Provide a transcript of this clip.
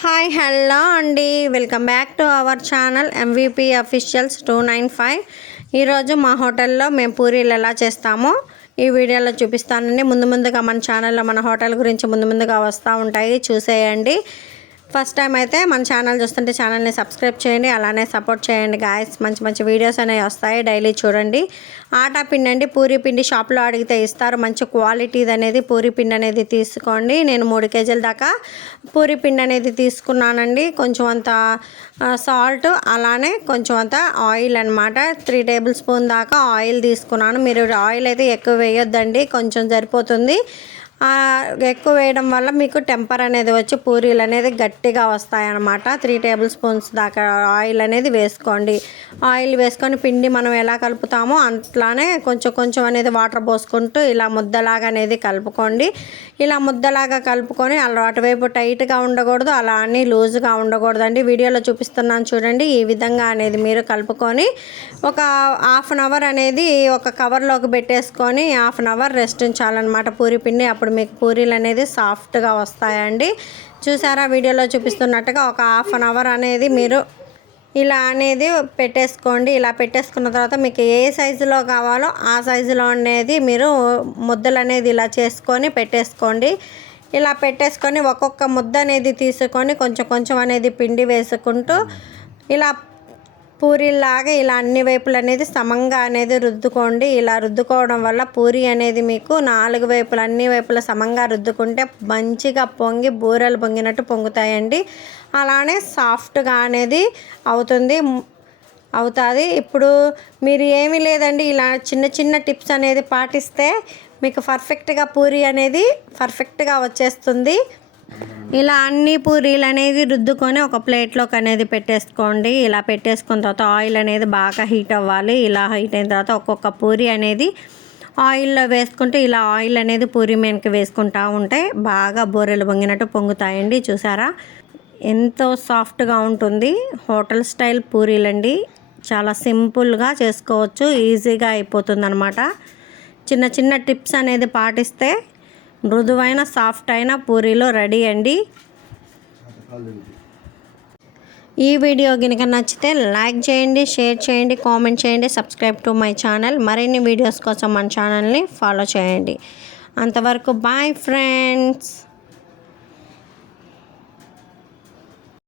Hi hello అండి. Welcome back to our channel MVP officials two nine five ఈరోజు మా హోటల్లో మేము పూరీలు ఎలా చేస్తామో ఈ వీడియోలో చూపిస్తానండి. ముందు ముందుగా మన ఛానల్లో మన హోటల్ గురించి ముందు ముందుగా వస్తూ ఉంటాయి. చూసేయండి. ఫస్ట్ టైం అయితే మన ఛానల్ చూస్తుంటే ఛానల్ని సబ్స్క్రైబ్ చేయండి అలానే సపోర్ట్ చేయండి గాయస్ మంచి మంచి వీడియోస్ అనేవి వస్తాయి డైలీ చూడండి. ఆటా పిండి అండి పూరి పిండి షాప్లో అడిగితే ఇస్తారు. మంచి క్వాలిటీది అనేది పూరి పిండి అనేది తీసుకోండి. నేను మూడు కేజీల దాకా పూరి పిండి అనేది తీసుకున్నానండి. కొంచెం అంత సాల్ట్ అలానే కొంచెం అంత ఆయిల్ అనమాట త్రీ టేబుల్ స్పూన్ దాకా ఆయిల్ తీసుకున్నాను. మీరు ఆయిల్ అయితే ఎక్కువ వేయొద్దండి. కొంచెం సరిపోతుంది. ఎక్కువ వేయడం వల్ల మీకు టెంపర్ అనేది వచ్చి పూరీలు అనేది గట్టిగా వస్తాయన్నమాట. త్రీ టేబుల్ స్పూన్స్ దాకా ఆయిల్ అనేది వేసుకోండి. ఆయిల్ వేసుకొని పిండి మనం ఎలా కలుపుతామో అట్లానే కొంచెం కొంచెం అనేది వాటర్ పోసుకుంటూ ఇలా ముద్దలాగా అనేది కలుపుకోండి. ఇలా ముద్దలాగా కలుపుకొని అలా అటువైపు టైట్గా ఉండకూడదు అలా అని లూజ్గా ఉండకూడదు అండి వీడియోలో చూపిస్తున్నాను చూడండి ఈ విధంగా అనేది మీరు కలుపుకొని ఒక హాఫ్ అన్ అవర్ అనేది ఒక కవర్లోకి పెట్టేసుకొని హాఫ్ అన్ అవర్ రెస్ట్ ఉంచాలన్నమాట పూరి పిండి. అప్పుడు అప్పుడు మీకు పూరీలు అనేది సాఫ్ట్గా వస్తాయండి. చూసారా? వీడియోలో చూపిస్తున్నట్టుగా ఒక హాఫ్ అన్ అవర్ అనేది మీరు ఇలా అనేది పెట్టేసుకోండి. ఇలా పెట్టేసుకున్న తర్వాత మీకు ఏ సైజులో కావాలో ఆ సైజులో అనేది మీరు ముద్దలు అనేది ఇలా చేసుకొని పెట్టేసుకోండి. ఇలా పెట్టేసుకొని ఒక్కొక్క ముద్ద అనేది తీసుకొని కొంచెం కొంచెం అనేది పిండి వేసుకుంటూ ఇలా పూరీలాగా ఇలా అన్ని వైపులు అనేది సమంగా అనేది రుద్దుకోండి. ఇలా రుద్దుకోవడం వల్ల పూరి అనేది మీకు నాలుగు వైపులు అన్ని వైపుల సమంగా రుద్దుకుంటే మంచిగా పొంగి బూరెలు పొంగినట్టు పొంగుతాయండి. అలానే సాఫ్ట్గా అనేది అవుతుంది అవుతుంది. ఇప్పుడు మీరు ఏమీ లేదండి ఇలా చిన్న చిన్న టిప్స్ అనేది పాటిస్తే మీకు పర్ఫెక్ట్గా పూరి అనేది పర్ఫెక్ట్గా వచ్చేస్తుంది. ఇలా అన్ని పూరీలు అనేది రుద్దుకొని ఒక ప్లేట్లోకి అనేది పెట్టేసుకోండి. ఇలా పెట్టేసుకున్న తర్వాత ఆయిల్ అనేది బాగా హీట్ అవ్వాలి. ఇలా హీట్ అయిన తర్వాత ఒక్కొక్క పూరి అనేది ఆయిల్లో వేసుకుంటే ఇలా ఆయిల్ అనేది పూరి మీనకి వేసుకుంటూ ఉంటే బాగా బూరెలు పొంగినట్టు పొంగుతాయండి. చూసారా? ఎంతో సాఫ్ట్గా ఉంటుంది. హోటల్ స్టైల్ పూరీలండి. చాలా సింపుల్గా చేసుకోవచ్చు. ఈజీగా అయిపోతుంది అనమాట చిన్న చిన్న టిప్స్ అనేది పాటిస్తే మృదువైన సాఫ్ట్ అయిన పూరీలో రెడీ అండి. ఈ వీడియో కనుక నచ్చితే లైక్ చేయండి షేర్ చేయండి కామెంట్ చేయండి సబ్స్క్రైబ్ టు మై ఛానల్. మరిన్ని వీడియోస్ కోసం మన ఛానల్ని ఫాలో చేయండి. అంతవరకు బాయ్ ఫ్రెండ్స్.